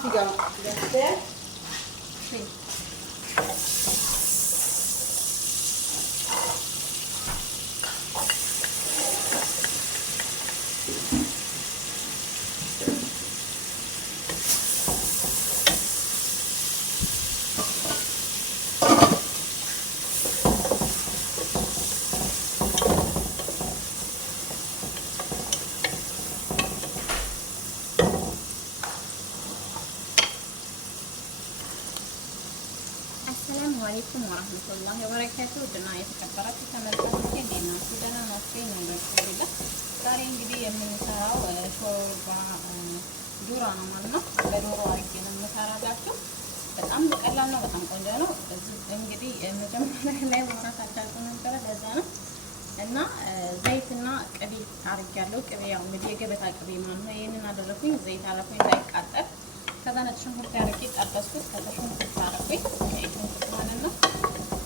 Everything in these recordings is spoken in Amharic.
Figa, grazie. Sì. አሰላሙ አለይኩም ወራህመቱላሂ ወበረካቱ ድና የተከበራችሁ ተመልካቾቼ እንዴት ናችሁ? ደህና ናችሁ? ነው ዛሬ እንግዲህ የምንሰራው ሾርባ ዱራ ነው ማለት ነው። በዶሮ አርጌ ነው የምሰራላችሁ። በጣም ቀላል ነው፣ በጣም ቆንጆ ነው። እንግዲህ መጀመሪያ ላይ ማውራት አልቻልኩም ነበረ፣ ለዛ ነው እና ዘይትና ቅቤ አርጌያለሁ። ቅቤ ያው እንግዲህ የገበታ ቅቤ ማለት ነው። ይሄንን አደረኩኝ፣ ዘይት አረኩኝ እንዳይቃጠል። ከዛ ነጭ ሽንኩርት አርጌ ጠበስኩት። ከዛ ሽንኩርት አረኩኝ፣ ቀይ ሽንኩርት ማለት ነው።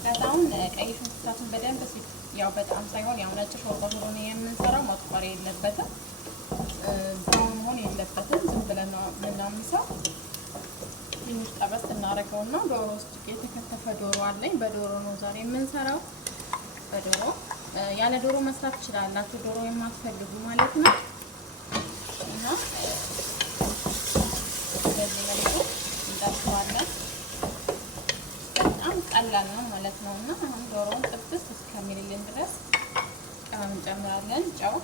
ከዛውን ቀይ ሽንኩርታችን በደንብ ያው በጣም ሳይሆን ያው ነጭ ሾርባ ሆኖ የምንሰራው መጥቆር የለበትም፣ ብራውን መሆን የለበትም። ዝም ብለን ነው የምናምሰው። ትንሽ ጠበስ እናደርገውና ዶሮ ውስጥ የተከተፈ ዶሮ አለኝ። በዶሮ ነው ዛሬ የምንሰራው። በዶሮ ያለ ዶሮ መስራት ትችላላችሁ፣ ዶሮ የማትፈልጉ ማለት ነው። እና በዚህ መልኩ እንጠብሰዋለን። በጣም ቀላል ነው ማለት ነው። እና አሁን ዶሮውን ጥብስ እስከሚልልን ድረስ ቅመም እንጨምራለን። ጨው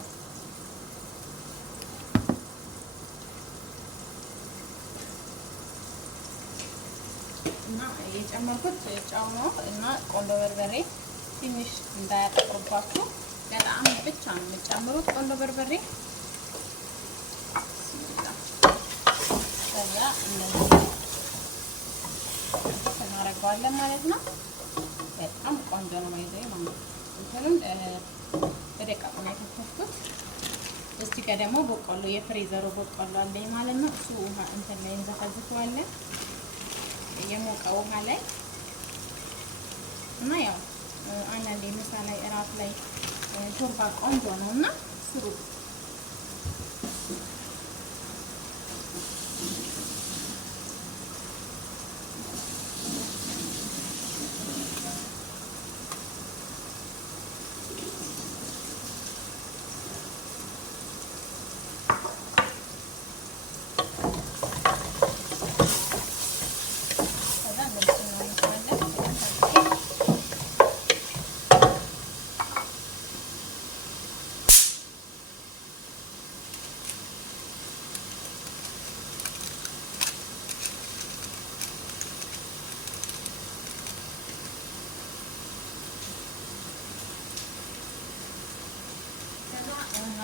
እና የጨመርኩት ጨው ነው እና ቆንጆ በርበሬ ትንሽ እንዳያጠቁርባችሁ በጣም ብቻ ነው የምጨምሩት ቆንጆ በርበሬ። ከዛ እንደዚህ እናደርገዋለን ማለት ነው። በጣም ቆንጆ ነው ማለት ነው። እንትንም በደቃቁ ነው የተከተፍኩት። እዚህ ጋር ደግሞ በቆሎ የፍሬዘሩ በቆሎ አለኝ ማለት ነው። እሱ ውሃ እንትን ላይ እንዘፈዝፈዋለን የሞቀ ውሃ ላይ እና ያው አንዳንዴ ምሳ ላይ እራት ላይ ሾርባ ቆንጆ ነው እና ስሩ።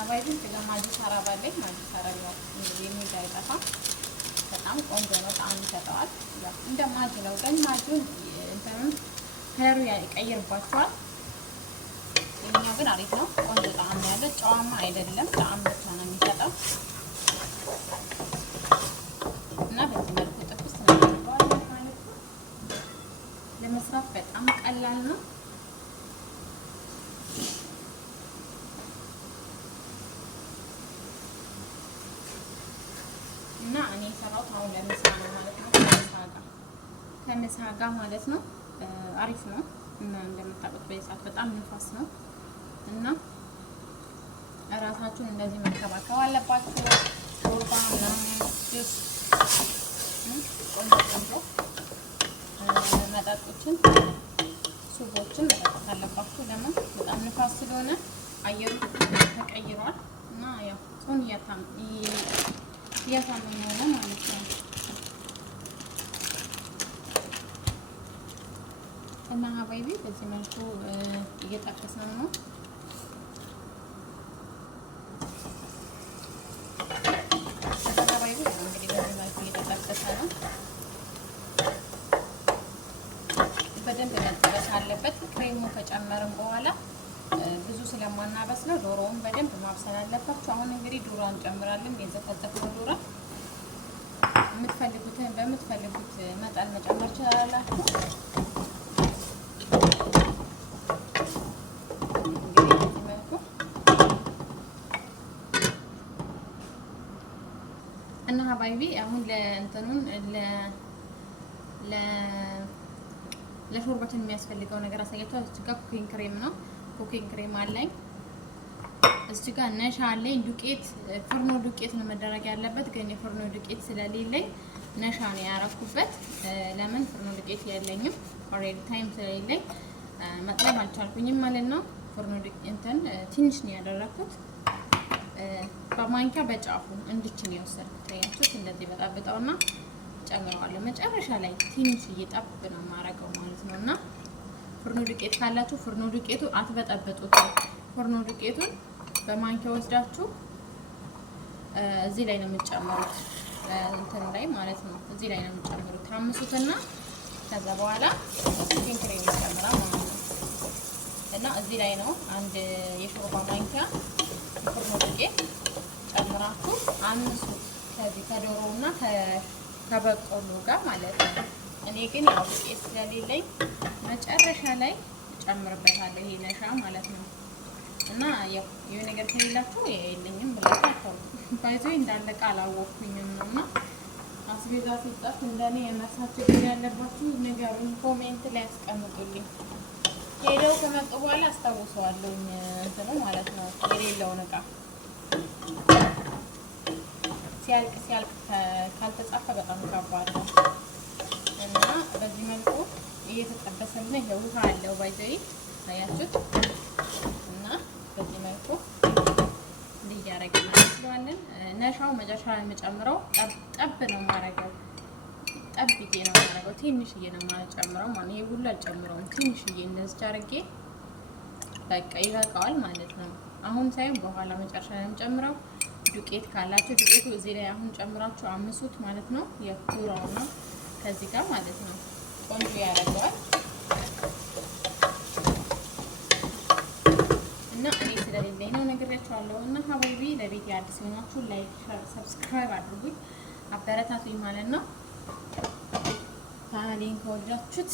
አባይቱን ስለማጂ ሰራባለኝ ማጂ ሰራለው እንግዲህ የሚዳይጣፋ በጣም ቆንጆ ነው። ጣዕም ይሰጠዋል። እንደ ማጂ ነው ግን ማጂውን እንትንም ከሩ ይቀይርባቸዋል። ይሄኛው ግን አሪፍ ነው፣ ቆንጆ ጣዕም ነው ያለው። ጨዋማ አይደለም፣ ጣዕም ብቻ ነው የሚሰጠው እና በዚህ መልኩ ጥብስ እናደርገዋለን ማለት ነው። ለመስራት በጣም ቀላል ነው። እና እኔ የሰራሁት አሁን ለምሳ ነው ማለት ነው። ከምሳ ጋር ማለት ነው። አሪፍ ነው እና እንደምታውቁት በሰዓት በጣም ንፋስ ነው እና እራሳችሁን እንደዚህ መንከባከብ አለባችሁ። ሾርባ ምናምን ጁስ ቆንጆ መጠጦችን ሱቦችን መጠጣት አለባችሁ። ደግሞ በጣም ንፋስ ስለሆነ አየሩ ተቀይሯል እና ያው ጾም እያሳመመ ነው ማለት ነው። እና ሀባይቢ በዚህ መልኩ እየጠበስን ነው። ክሬሙ ከጨመርን በኋላ ብዙ ስለማናበስለው ዶሮውን በደንብ ማብሰል አለባችሁ። አሁን እንግዲህ ዶሮ እንጨምራለን። የዘፈዘፍነው ዶሮ የምትፈልጉትን በምትፈልጉት መጠን መጨመር ትችላላችሁ። እና ሀባይቢ አሁን ለእንትኑን ለሾርበትን የሚያስፈልገው ነገር አሳያችኋለሁ። እዚህ ጋር ኩኪንግ ክሬም ነው። ኩኪንግ ክሬም አለኝ። እዚህ ጋር ነሻ አለኝ። ዱቄት ፍርኖ ዱቄት ነው መደረግ ያለበት፣ ግን የፍርኖ ዱቄት ስለሌለኝ ነሻ ነው ያረኩበት። ለምን ፍርኖ ዱቄት የለኝም፣ ኦልሬዲ ታይም ስለሌለኝ መጥለብ አልቻልኩኝም ማለት ነው። ፍርኖ ዱቄት እንትን ትንሽ ነው ያደረኩት። በማንኪያ በጫፉ እንድች ነው የወሰድኩት። ታያችሁት? እንደዚህ በጣብጣውና ጨምረዋለሁ። መጨረሻ ላይ ትንሽ እየጠብ ነው የማረገው ማለት ነው። እና ፍርኖ ዱቄት ካላችሁ ፍርኖ ዱቄቱ አትበጠብጡት። ፍርኖ ዱቄቱን በማንኪያ ወስዳችሁ እዚህ ላይ ነው የምትጨምሩት፣ እንትን ላይ ማለት ነው። እዚህ ላይ ነው የምትጨምሩት። ታምሱትና ከዛ በኋላ ኩኪንግ ክሬም ይጨምራል ማለት ነው። እና እዚህ ላይ ነው አንድ የሾርባ ማንኪያ ፍርኖ ዱቄት ጨምራችሁ አምሱ፣ ከዚህ ከዶሮውና ከበቆሎ ጋር ማለት ነው። እኔ ግን ያው ዱቄት ስለሌለኝ መጨረሻ ላይ እጨምርበታለሁ፣ ይሄ ነሻ ማለት ነው። እና ያው የሆነ ነገር ከሌላችሁ የለኝም ብላችሁ አታውቁ። ባይዞ እንዳለቀ አላወቅኩኝም ነው። እና አስቤዛ ሲጻፍ እንደኔ የመርሳት ችግር ያለባችሁ ንገሩኝ፣ ኮሜንት ላይ አስቀምጡልኝ። ሄደው ከመጡ በኋላ አስታውሰዋለሁኝ እንትኑ ማለት ነው የሌለውን እቃ ሲያልቅ ካልተጻፈ በጣም ከባድ ነው። እና በዚህ መልኩ እየተጠበሰልን ይሄ ውሃ አለው ባይዘይ ታያችሁት። እና በዚህ መልኩ እንዲያረግና ስለዋለን ነሻው መጨረሻ ላይ የምጨምረው ጠብ ነው ማረገው። ጠብዬ ነው ማረገው። ትንሽዬ ነው ማጨምረው ማለት ይሄ ሁሉ አልጨምረውም። ትንሽዬ እንደዚህ አድርጌ በቃ ይበቃዋል ማለት ነው። አሁን ሳይሆን በኋላ መጨረሻ ላይ የምጨምረው። ዱቄት ካላችሁ ዱቄቱ እዚህ ላይ አሁን ጨምራችሁ አምሱት ማለት ነው። የኩራው ነው ከዚህ ጋር ማለት ነው። ቆንጆ ያደርገዋል። እና እኔ ስለሌለኝ ነው ነግሬያችኋለሁ። እና ሀባይቢ ለቤት አዲስ ሆናችሁ ላይክ፣ ሰብስክራይብ አድርጉኝ፣ አበረታቱኝ ማለት ነው። ቻናሌን ከወደዳችሁት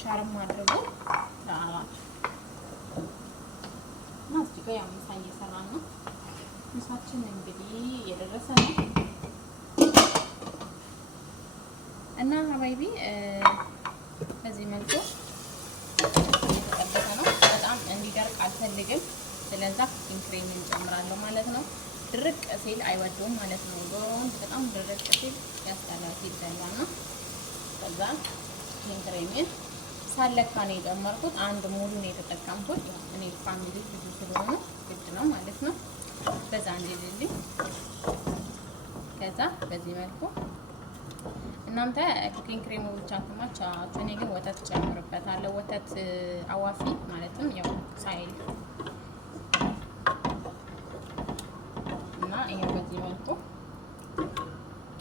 ሻርም አድርጉ ታላላችሁ። እና እዚህ ጋር ያው ምሳ እየሰራን ነው። ምሳችን እንግዲህ እየደረሰ ነው። እና ሀባይቢ በዚህ መልኩ እየተጠበሰ ነው። በጣም እንዲደርቅ አልፈልግም። ስለዛ ኩኪንግ ክሬም እንጨምራለሁ ማለት ነው። ድርቅ ሲል አይወደውም ማለት ነው። ዶሮውን በጣም ድርቅ ሲል ያስጠላል ሲበላ ነው። ከዛ ኩኪንግ ክሬምን ሳለካ ነው የጨመርኩት። አንድ ሙሉ ነው የተጠቀምኩት። እኔ ፋሚሊ ብዙ ስለሆነ ግድ ነው ማለት ነው። በዛ እንዲልልኝ ከዛ በዚህ መልኩ እናንተ ኩኪንግ ክሬሙ ብቻ ከማቻችሁ፣ እኔ ግን ወተት ጨምርበታለሁ። ወተት አዋፊ ማለትም ያው ሳይል እና ይሄ በዚህ መልኩ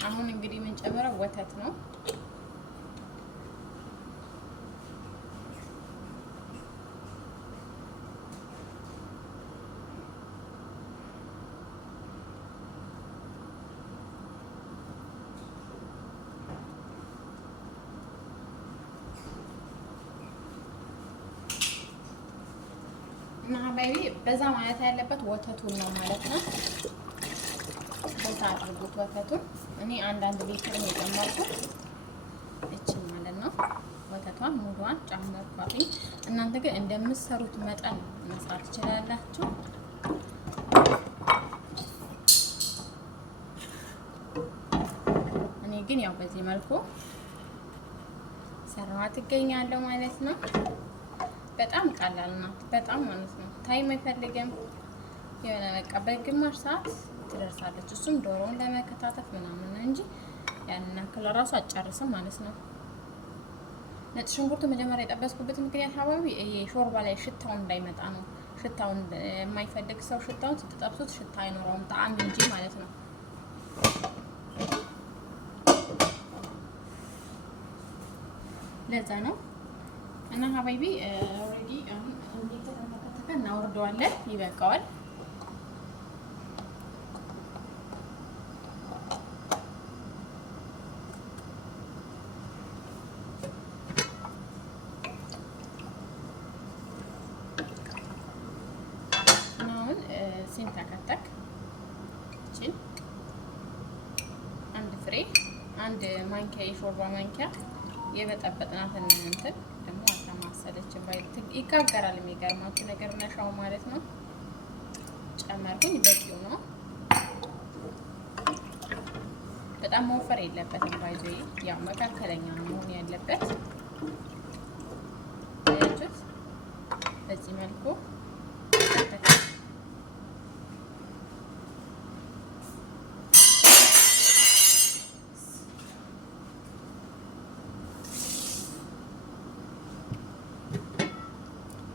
አሁን እንግዲህ የምንጨምረው ወተት ነው። እና ሀባይቢ በዛ ማለት ያለበት ወተቱን ነው ማለት ነው። ቦታ አድርጉት ወተቱን። እኔ አንዳንድ ሊትር ነው የጨመርኩት እቺን ማለት ነው። ወተቷን ሙሉዋን ጨመርኳት። እናንተ ግን እንደምትሰሩት መጠን መስራት ትችላላችሁ። እኔ ግን ያው በዚህ መልኩ ሰራዋት እገኛለሁ ማለት ነው። በጣም ቀላል ናት፣ በጣም ማለት ነው። ታይም አይፈልግም። የሆነ በቃ በግማሽ ሰዓት ትደርሳለች። እሱም ዶሮውን ለመከታተፍ ምናምን ነው እንጂ ያንን አክል ራሱ አጨርስም ማለት ነው። ነጭ ሽንኩርቱ መጀመሪያ የጠበስኩበት ምክንያት ሀባቢ ይሄ ሾርባ ላይ ሽታው እንዳይመጣ ነው። ሽታውን የማይፈልግ ሰው ሽታውን ስትጠብሱት ሽታ አይኖረውም፣ ጣዕም እንጂ ማለት ነው። ለዛ ነው። እና ሀባይቢ እንግዲህ አሁን እንደተከተከ እናወርደዋለን። ይበቃዋል። አሁን ሲንተከተክ እቺን አንድ ማንኪያ የሾርባ ማንኪያ የበጠበጥናትን እንትን ደግሞ አልተማሰለችም ባይልት ይጋገራል። የሚገርማችሁ ነገር ነሻው ማለት ነው። ጨመርኩኝ። በቂው ነው። በጣም መወፈር የለበትም። ባይዞ ያው መካከለኛ ነው መሆን ያለበት። አያችሁት? በዚህ መልኩ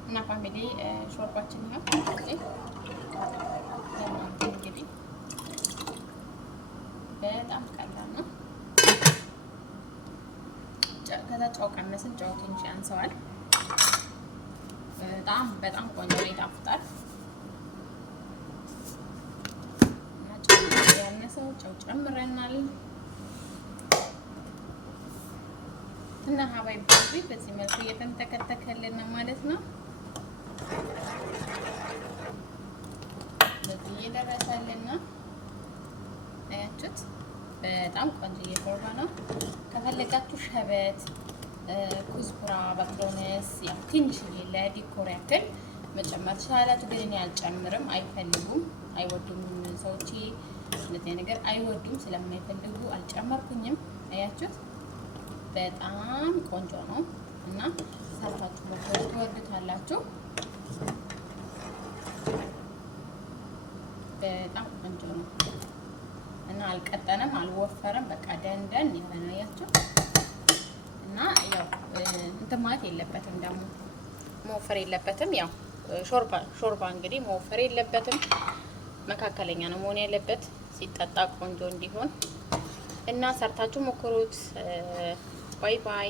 እና ፋሚሊ ሾርባችን ነው እንግዲህ በጣም ቀላል ነው። ከዛ ጨው ቀነስን። ጨው ትንሽ ያንሰዋል። በጣም ቆንጆ ነው፣ ይጣፍጣል። እና ጨው ያነሰው ጨው ጨምረናል። እና ሀባይ በዚህ መልኩ እየተንተከተከልን ነው ማለት ነው። በዚህ እየደረሰልን ነው። አያችሁት? በጣም ቆንጆ ሾርባ ነው። ከፈለጋችሁ ሸበት፣ ኩዝኩራ፣ በቅዶነስ ያው ትንሽዬ ለዲኮር ያክል መጨመር ትችላላችሁ። ግን እኔ አልጨምርም። አይፈልጉም፣ አይወዱም። ሰዎች እንደዚህ ነገር አይወዱም። ስለማይፈልጉ አልጨመርኩኝም። አያችሁት? በጣም ቆንጆ ነው እና ሰርታችሁ ትወዱታላችሁ። በጣም ቆንጆ ነው እና አልቀጠንም፣ አልወፈረም። በቃ ደንደን ያለ ነው። አያችሁ? እና ያው እንትን ማለት የለበትም ደግሞ መወፈር የለበትም። ያው ሾርባ እንግዲህ መወፈር የለበትም። መካከለኛ ነው መሆን ያለበት ሲጠጣ ቆንጆ እንዲሆን እና ሰርታችሁ ሞክሩት። ባይ ባይ።